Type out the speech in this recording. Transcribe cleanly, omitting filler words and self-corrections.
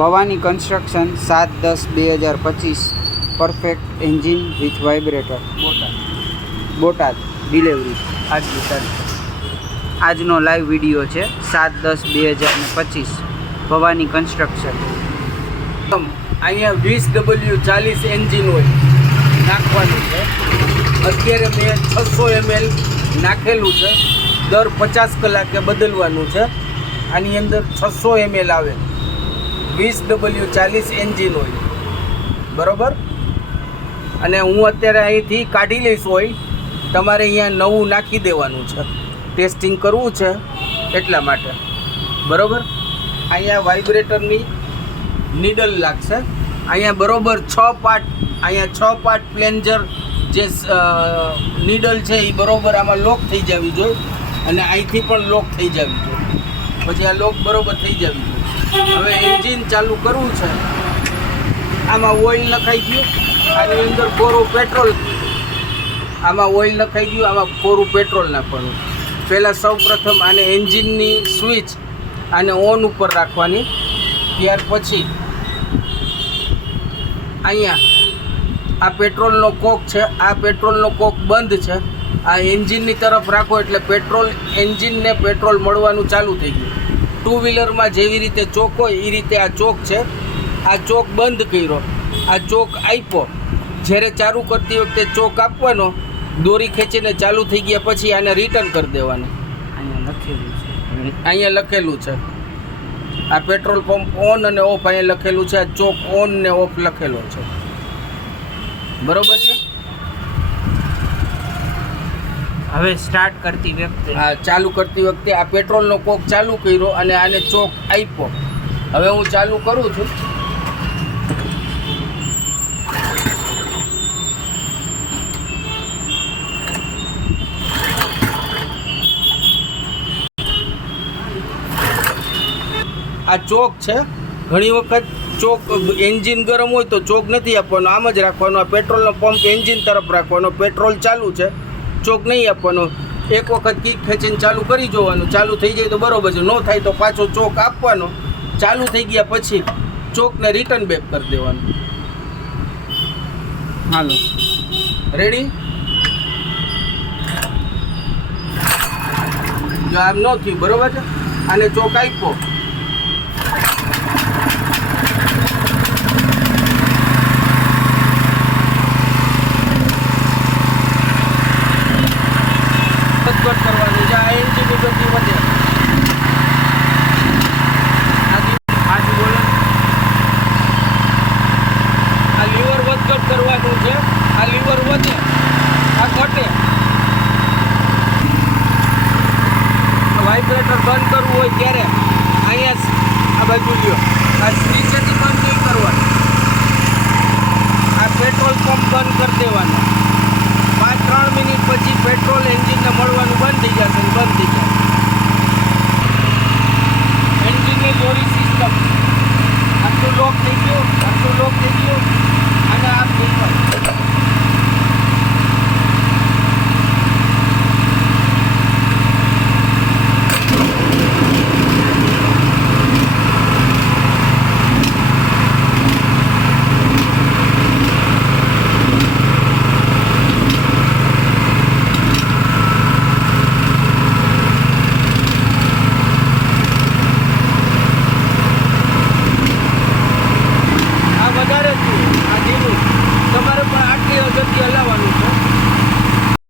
Bhavani construction 7/10/2025 perfect engine with vibrator Botad delivery આજની તારીખ આજનો લાઈવ વિડીયો છે 7/10/2025 ભવાની કન્સ્ટ્રક્શન અહીંયા 20W40 એન્જિન હોય નાખવાનું છે. અત્યારે મેં 600 ml નાખેલું છે. દર 50 કલાકે બદલવાનું છે. આની અંદર 600 ml આવે. 20W40 એન્જિન હોય બરાબર. અને હું અત્યારે અહીંથી કાઢી લઈશ હોય. તમારે અહીંયા નવું નાખી દેવાનું છે. ટેસ્ટિંગ કરવું છે એટલા માટે બરાબર. અહીંયા વાઇબ્રેટરની નીડલ લાગશે. અહીંયા બરાબર 6 પાર્ટ પ્લેન્જર જે નીડલ છે એ બરાબર આમાં લોક થઈ જવી જોઈએ. અને અહીંથી પણ લોક થઈ જવી જોઈએ. પછી આ લોક બરાબર થઈ જવી જોઈએ. હવે એન્જિન ચાલુ કરવું છે. આમાં ઓઇલ નખાઈ ગયું. આની અંદર કોરું પેટ્રોલ. આમાં ઓઇલ નખાઈ ગયું. આમાં કોરું પેટ્રોલ નાખવાનું. પહેલાં સૌપ્રથમ આને એન્જિનની સ્વિચ આને ઓન ઉપર રાખવાની. ત્યાર પછી અહીંયા આ પેટ્રોલનો કોક છે. આ પેટ્રોલનો કોક બંધ છે. આ એન્જિનની તરફ રાખો એટલે એન્જિનને પેટ્રોલ મળવાનું ચાલુ થઈ ગયું. ટુ વ્હીલરમાં જેવી રીતે ચોક હોય એ રીતે આ ચોક છે. આ ચોક બંધ કર્યો. આ ચોક આપ્યો. જ્યારે ચાલુ કરતી વખતે ચોક આપવાનો. દોરી ખેંચીને ચાલુ થઈ ગયા પછી આને રિટર્ન કરી દેવાનું. અહીંયા લખેલું છે આ પેટ્રોલ પંપ ઓન અને ઓફ. અહીંયા લખેલું છે. આ ચોક ઓન ને ઓફ લખેલો છે બરોબર છે. હવે સ્ટાર્ટ કરતી વખતે ચાલુ કરતી વખતે આ પેટ્રોલનો કોક ચાલુ કર્યો અને આને ચોક આપ્યો. હવે હું ચાલુ કરું છું. આ ચોક છે. ઘણી વખત ચોક એન્જિન ગરમ હોય તો ચોક નથી આપવાનો, આમ જ રાખવાનો. આ પેટ્રોલનો પંપ એન્જિન તરફ રાખવાનો. પેટ્રોલ ચાલુ છે, ચોક નહીં આપવાનો. એક વખત કીક ખેંચીને ચાલુ કરી જોવાનું. ચાલુ થઈ જાય તો બરોબર છે. ન થાય તો પાછો ચોક આપવાનો. ચાલુ થઈ ગયા પછી ચોકને રિટર્ન બેક કરી દેવાનું. હાલો રેડી. જો આમ ન થયું બરોબર છે. આને ચોક આપ્યો. કરવાની છે. આ એન્જિનની ગતિ વધે. આજે બોલો. આ લીવર વધઘટ કરવાનું છે. આ લીવર વધે, આ ઘટે. વાઇબ્રેટર બંધ કરવું હોય ત્યારે અહીંયા આ બાજુ લ્યો. આ સ્વિચેથી બંધ નહીં કરવાનું. આ પેટ્રોલ પંપ બંધ કરી દેવાનો. 5-3 મિનિટ પછી પેટ્રોલ એન્જિનને મળવાનું બંધ થઈ જશે. બંધ થઈ જાય એન્જિનની દોરી સિસ્ટમ.